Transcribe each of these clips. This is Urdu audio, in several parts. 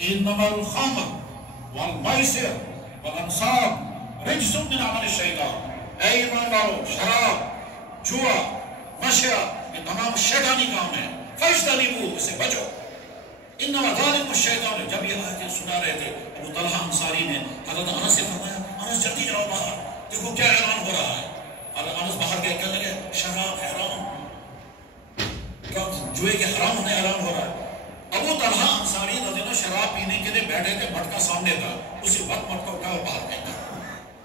انما الخمر والمیسر والانصاب رجس من عمل الشیطان، اے ایمان والو، شراب، جوا، نشہ، یہ تمام شیطانی کام ہے، فاجتنبوہ، اس سے بچو۔ انما ذالک الشیطان، جب یہ آیتیں سنا رہے تھے ابو طلحہ انصاری نے حضرت انس سے فرمایا انس جلدی جاؤ باہر، دیکھو کیا اعلان ہو رہا ہے۔ اور انس باہر گئے کہنے لگے شراب حرام، جوئے کے حرام ہونے اعلان ہو رہا ہے۔ ابو طلحہ انصاری رضی اللہ شراب پینے کے لیے بیٹھے تھے، مٹکا سامنے تھا، اسی وقت مٹکا اٹھا اور باہر پھینکا۔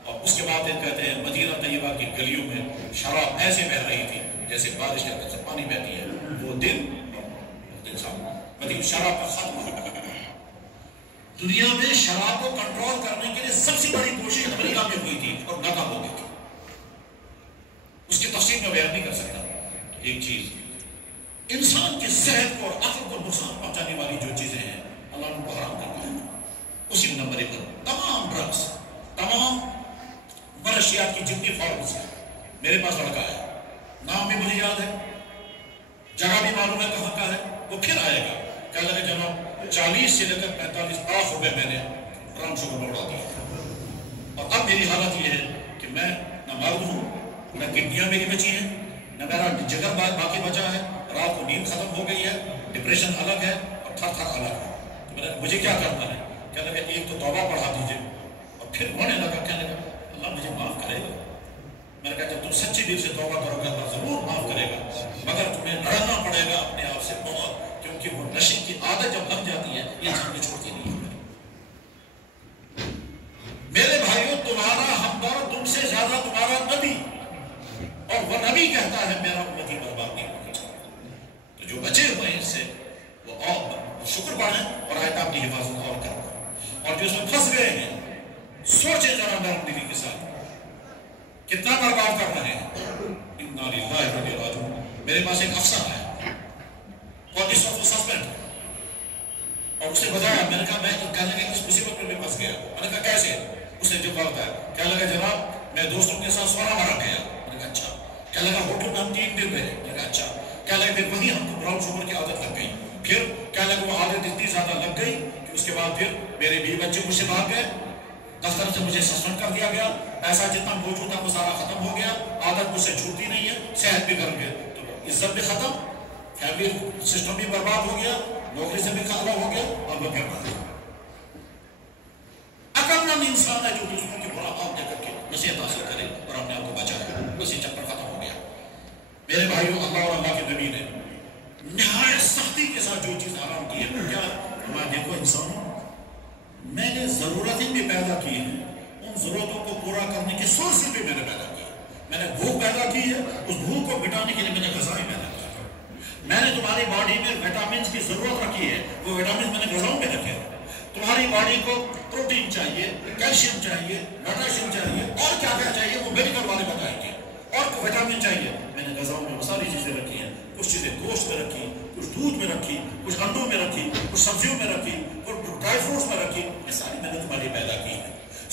اور اس کے بعد کہتے ہیں مدینہ طیبہ کی گلیوں میں شراب ایسے بہ رہی تھی جیسے بارش کے سے پانی بہتی ہے۔ وہ دن شراب کا خاتمہ۔ دنیا میں شراب کو کنٹرول کرنے کے لیے سب سے بڑی کوشش امریکہ میں ہوئی تھی اور ناکام ہو گئی تھی۔ اس کی تفصیل میں بیان نہیں کر سکتا۔ ایک چیز انسان کی صحت کو اور عقل کو نقصان پہنچانے والی جو چیزیں ہیں اللہ نے ان کو حرام کرنا ہے۔ اسی نمبر ایک پر تمام ڈرگس، تمام منشیات کی جتنی فارمز ہیں۔ میرے پاس لڑکا ہے، نام بھی مجھے یاد ہے، جگہ بھی معلوم ہے کہاں کا ہے، وہ پھر آئے گا کہہ لگے جناب 40 سے لے کر 45 لاکھ روپے میں نے بران شوگر میں اڑا دیا۔ اور اب میری حالت یہ ہے کہ میں نہ مرد ہوں، نہ کڈنیاں میری بچی ہیں، نہ میرا جگر باقی بچا ہے، رات کو نیند ختم ہو گئی ہے، ڈپریشن الگ ہے اور تھر تھر الگ ہے۔ مجھے کیا کرنا ہے؟ کہنے لگا ایک تو توبہ پڑھا دیجئے، اور پھر رونے لگا کہنے لگا اللہ مجھے معاف کرے گا۔ میں نے کہا جب تم سچی دل سے توبہ کرو گے اللہ ضرور معاف کرے گا، مگر تمہیں لڑنا پڑے گا اپنے آپ سے بہت، کیونکہ وہ نشے کی عادت جب لگ جاتی ہے یہ چیزیں چھوڑتی نہیں ہے۔ میرے بھائیوں، تمہارا ہمدرد تم سے زیادہ تمہارا نبی، اور وہ نبی کہتا ہے میرا امتی برباد نہیں ہوگی۔ تو جو بچے ہوئے ہیں اس سے وہ اور شکر پڑھیں اور آیت اپنی حفاظت اور کریں، اور جو اس میں پھنس گئے ہیں سوچیں ذرا نرم دلی کے ساتھ کتنا برباد کر رہے ہیں۔ انا للہ و انا الیہ راجعون۔ میرے پاس ایک افسر ہے اور اس وقت وہ سسپینڈ ہے، اور اسے بتایا، میں نے کہا میں کہنے لگا اس مصیبت میں بھی پھنس گیا۔ میں نے کہا کیسے؟ اسے جو بتایا کہنے لگا جناب میں دوستوں کے ساتھ سونا میں رکھ گیا۔ میں نے کہا اچھا۔ کہنے لگا ہوٹل میں ہم 3 دن رہے۔ میں نے کہا اچھا۔ کہنے لگا پھر وہیں ہم کو براؤن شوگر کی عادت لگ گئی، پھر کہنے لگا وہ عادت اتنی زیادہ لگ گئی کہ اس کے بعد پھر میرے بیوی بچے مجھ سے بھاگ گئے، دفتر سے مجھے سسپینڈ کر دیا گیا، پیسہ جتنا موجود تھا وہ سارا ختم ہو گیا، عادت مجھ سے چھوٹتی نہیں ہے، صحت بھی کر گئے، تو عزت بھی ختم، فیملی سسٹم بھی برباد ہو گیا، نوکری سے بھی خطرہ ہو گیا، اور وہ پھر بات عقل مند انسان ہے جو دوسروں کی برا حال دے کر کے نصیحت حاصل کرے اور اپنے آپ کو بچائے، اسی چکر ختم ہو گیا۔ میرے بھائیوں، اللہ اور اللہ کے نبی نے نہایت سختی کے ساتھ جو چیز حرام کی ہے کیا ہمارے دیکھو انسانوں، میں نے ضرورتیں بھی پیدا کی ہیں، ان ضرورتوں کو پورا کرنے کے سورسز بھی میں نے پیدا کی، میں نے بھوک پیدا کی ہے، اس بھوک کو مٹانے کے لیے میں نے غذائیں پیدا کی ہے، میں نے تمہاری باڈی میں وٹامنز کی ضرورت رکھی ہے، وہ وٹامنز میں نے غذاؤں میں رکھے ہیں۔ تمہاری باڈی کو پروٹین چاہیے، کیلشیم چاہیے، پوٹاشیم چاہیے، اور کیا کیا چاہیے وہ میڈیکل والے بتائیں گے، اور وٹامن چاہیے، میں نے غذاؤں میں وہ ساری چیزیں رکھی ہیں، کچھ چیزیں گوشت میں رکھی، کچھ دودھ میں رکھی، کچھ انڈوں میں رکھی، کچھ سبزیوں میں رکھی، کچھ ڈرائی فروٹس میں رکھی، یہ ساری میں نے تمہارے پیدا کی ہے۔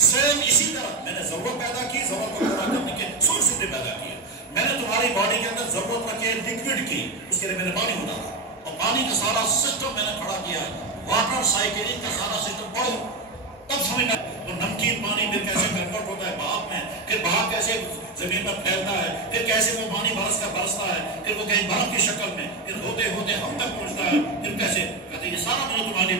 سیم اسی طرح میں نے ضرورت پیدا کی، ضرورت کو پورا کرنے کے سورسز بھی پیدا کیے، میں نے تمہاری باڈی کے اندر ضرورت رکھی ہے لکوڈ کی، اس کے لیے میں نے پانی ڈالا، اور پانی کا سارا سسٹم میں نے کھڑا کیا ہے، واٹر سائیکلنگ کا سارا سسٹم پڑھو تب سمجھنا، تو نمکین پانی پھر کیسے کنورٹ ہوتا ہے بھاپ میں، پھر بھاپ کیسے زمین پر پھیلتا ہے، پھر کیسے وہ پانی برستا ہے، پھر وہ کہیں برف کی شکل میں، پھر ہوتے ہوتے ہم تک پہنچتا ہے، پھر کیسے کہتے ہیں یہ سارا میں نے تمہاری